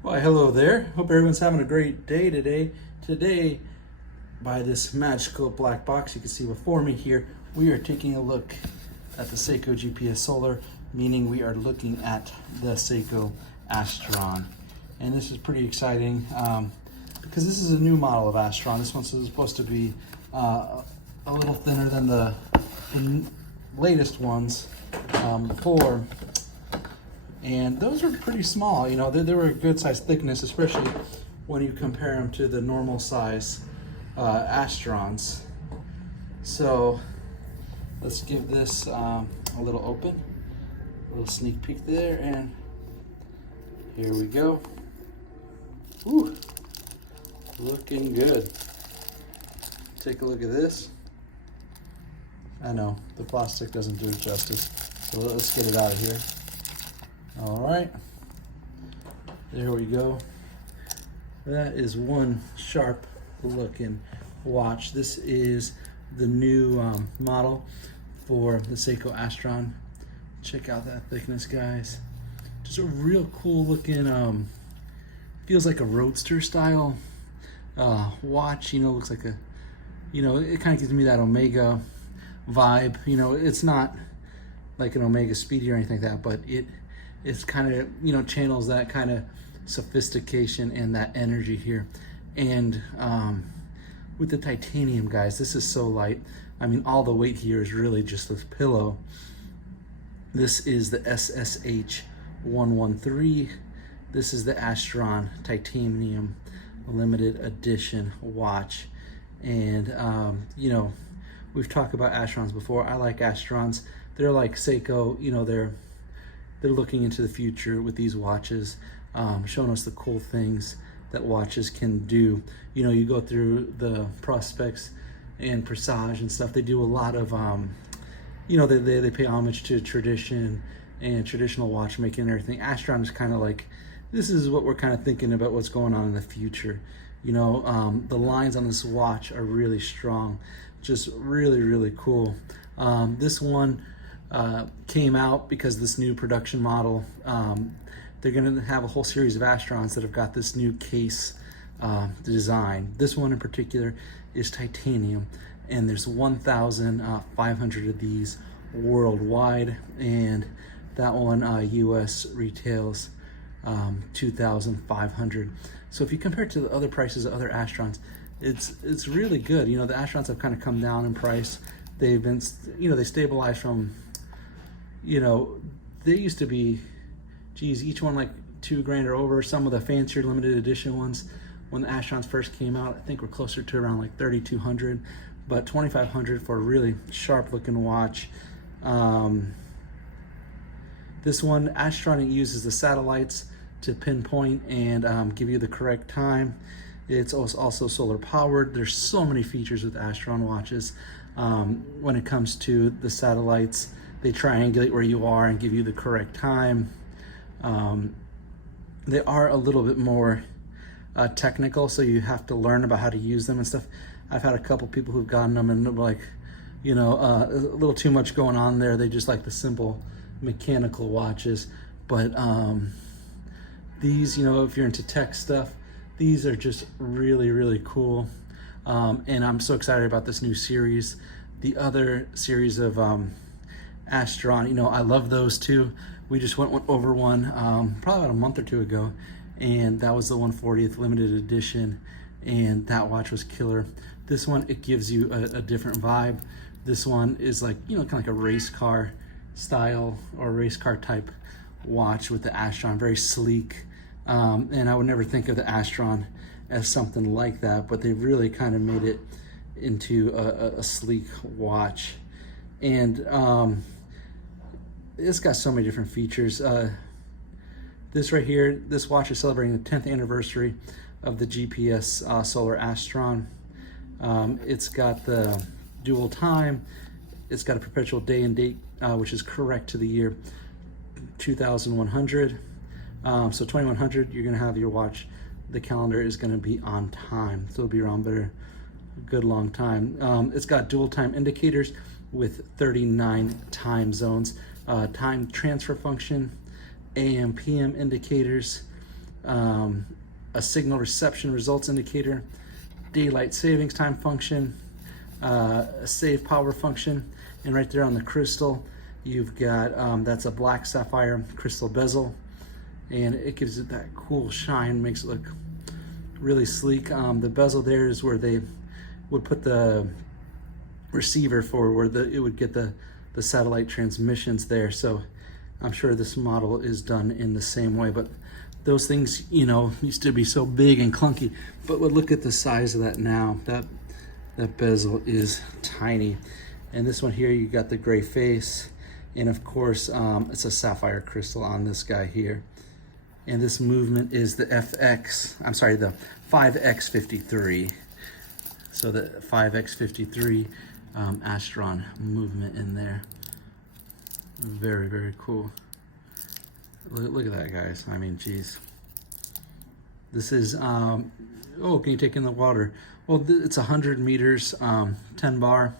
Why, hello there. Hope everyone's having a great day today. Today, by this magical black box you can see before me here, we are taking a look at the Seiko GPS Solar, meaning we are looking at the Seiko Astron. And this is pretty exciting because this is a new model of Astron. This one's supposed to be a little thinner than the latest ones before. And those are pretty small, you know, they were a good size thickness, especially when you compare them to the normal size Astrons. So let's give this a little open, a little sneak peek there, and here we go. Woo, looking good. Take a look at this. I know, the plastic doesn't do it justice, so let's get it out of here. All right, there we go. That is one sharp looking watch. This is the new model for the Seiko Astron. Check out that thickness, guys. Just a real cool looking, feels like a roadster style watch. You know, looks like a, you know, it kind of gives me that Omega vibe. You know, it's not like an Omega Speedy or anything like that, but it's kind of, you know, channels that kind of sophistication and that energy here. And with the titanium, guys, this is so light. I mean, all the weight here is really just this pillow. This is the SSH113. This is the Astron titanium limited edition watch. And you know, we've talked about Astrons before. I like Astrons. They're like Seiko, you know, they're looking into the future with these watches, showing us the cool things that watches can do. You know, you go through the Prospects and Presage and stuff, they do a lot of, you know, they pay homage to tradition and traditional watchmaking and everything. Astron is kind of like, this is what we're kind of thinking about what's going on in the future. You know, the lines on this watch are really strong, just really, really cool. This one, came out because this new production model, they're going to have a whole series of Astrons that have got this new case design. This one in particular is titanium, and there's 1,500 of these worldwide, and that one US retails 2,500. So if you compare it to the other prices of other Astrons, it's really good. You know, the Astrons have kind of come down in price. They've been, you know, they stabilized from, you know, they used to be, geez, each one like $2,000 or over. Some of the fancier limited edition ones, when the Astrons first came out, I think were closer to around like 3,200, but 2,500 for a really sharp looking watch. This one, Astron, uses the satellites to pinpoint and give you the correct time. It's also solar powered. There's so many features with Astron watches. When it comes to the satellites, they triangulate where you are and give you the correct time. They are a little bit more technical, so you have to learn about how to use them and stuff. I've had a couple people who've gotten them and they're like, you know, a little too much going on there. They just like the simple mechanical watches. But these, you know, if you're into tech stuff, these are just really, really cool. And I'm so excited about this new series. The other series of Astron, you know, I love those too. We just went over one probably about a month or two ago, and that was the 140th limited edition, and that watch was killer. This one, it gives you a different vibe. This one is like, you know, kind of like a race car style or race car type watch with the Astron, very sleek. And I would never think of the Astron as something like that, but they really kind of made it into a sleek watch. And it's got so many different features. This right here, this watch is celebrating the 10th anniversary of the GPS Solar Astron. It's got the dual time. It's got a perpetual day and date, which is correct to the year 2100. So 2100, you're gonna have your watch, the calendar is gonna be on time. So it'll be around there a good long time. It's got dual time indicators with 39 time zones, time transfer function, AM, PM indicators, a signal reception results indicator, daylight savings time function, a save power function, and right there on the crystal, you've got, that's a black sapphire crystal bezel, and it gives it that cool shine, makes it look really sleek. The bezel there is where they would put the receiver for where it would get the satellite transmissions there. So I'm sure this model is done in the same way, but those things, you know, used to be so big and clunky, but look at the size of that now. That bezel is tiny. And this one here, you got the gray face, and of course, it's a sapphire crystal on this guy here. And this movement is the the 5X53. So the 5X53 Astron movement in there. Very, very cool. Look at that, guys. I mean, geez. This is, oh, can you take in the water? Well, it's 100 meters, 10 bar,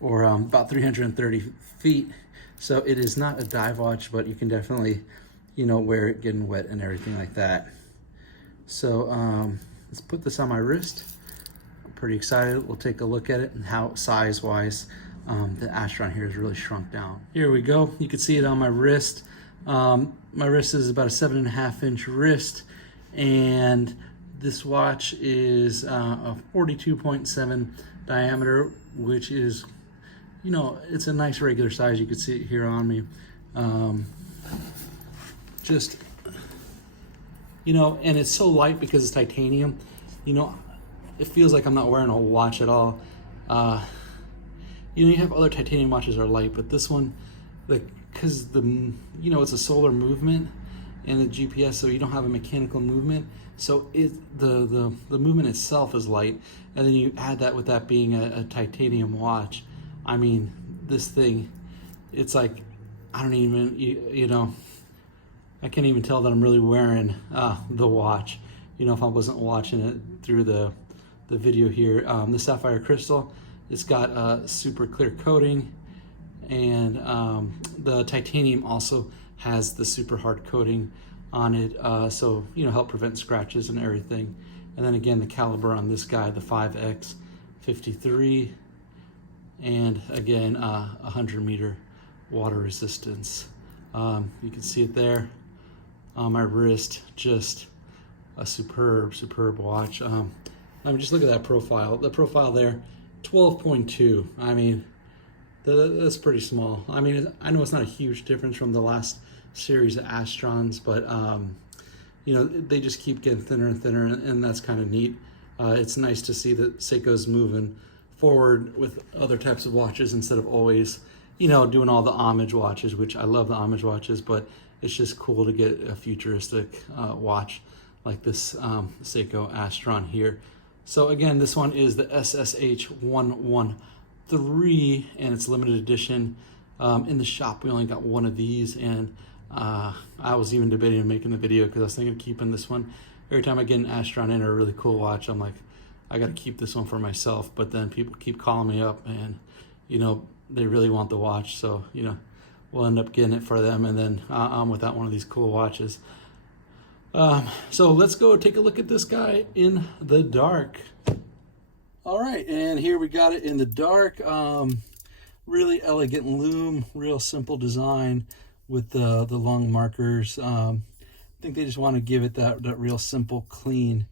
or about 330 feet. So it is not a dive watch, but you can definitely, you know, wear it getting wet and everything like that. So let's put this on my wrist. I'm pretty excited. We'll take a look at it and how size-wise the Astron here is really shrunk down. Here we go. You can see it on my wrist. My wrist is about a 7.5-inch wrist, and this watch is a 42.7 diameter, which is, you know, it's a nice regular size. You can see it here on me. Just, you know, and it's so light because it's titanium. You know, it feels like I'm not wearing a watch at all. You know, you have other titanium watches that are light, but this one, like, because you know, it's a solar movement and the GPS, so you don't have a mechanical movement. So the movement itself is light, and then you add that with that being a titanium watch. I mean, this thing, it's like, I don't even, you know, I can't even tell that I'm really wearing the watch, you know, if I wasn't watching it through the video here. The sapphire crystal, it's got a super clear coating, and the titanium also has the super hard coating on it, so, you know, help prevent scratches and everything. And then again, the caliber on this guy, the 5X53, and again, 100 meter water resistance. You can see it there on my wrist. Just a superb watch. Let me just look at that profile. The profile there, 12.2. I mean, that's pretty small. I mean, I know it's not a huge difference from the last series of Astrons, but you know, they just keep getting thinner and thinner, and that's kind of neat. It's nice to see that Seiko's moving forward with other types of watches instead of always, you know, doing all the homage watches, which I love the homage watches, but it's just cool to get a futuristic watch like this Seiko Astron here. So again, this one is the SSH113, and it's limited edition. In the shop, we only got one of these, and I was even debating on making the video because I was thinking of keeping this one. Every time I get an Astron in or a really cool watch, I'm like, I got to keep this one for myself. But then people keep calling me up, and, you know, they really want the watch, so, you know, we'll end up getting it for them, and then I'm without one of these cool watches. So let's go take a look at this guy in the dark. All right, and here we got it in the dark. Really elegant loom, real simple design with the long markers. I think they just want to give it that real simple, clean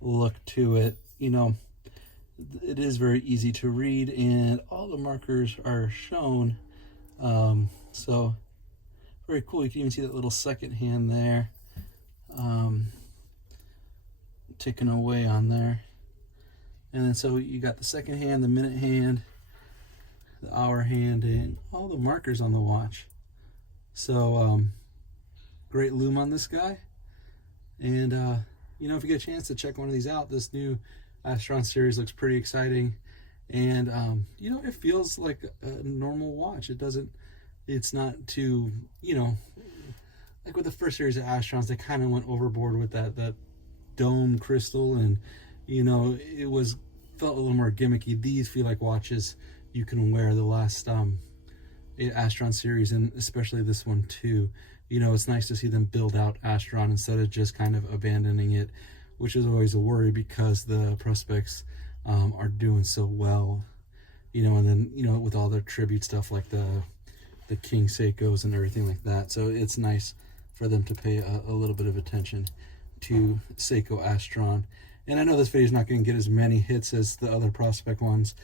look to it. You know, it is very easy to read, and all the markers are shown. So very cool. You can even see that little second hand there, ticking away on there. And then so you got the second hand, the minute hand, the hour hand, and all the markers on the watch. So great loom on this guy. And you know, if you get a chance to check one of these out, this new Astron series looks pretty exciting. And you know, it feels like a normal watch. It's not too, you know, like with the first series of Astrons, they kind of went overboard with that dome crystal, and, you know, it felt a little more gimmicky. These feel like watches you can wear. The last Astron series, and especially this one too, you know, it's nice to see them build out Astron instead of just kind of abandoning it, which is always a worry because the prospects are doing so well, you know, and then, you know, with all their tribute stuff like the King Seikos and everything like that. So it's nice for them to pay a little bit of attention to Seiko Astron. And I know this video is not going to get as many hits as the other prospect ones,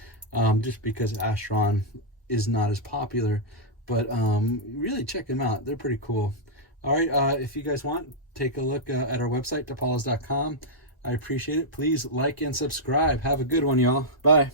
just because Astron is not as popular, but really check them out. They're pretty cool. All right, if you guys want, take a look at our website, topaz.com. I appreciate it. Please like and subscribe. Have a good one, y'all. Bye.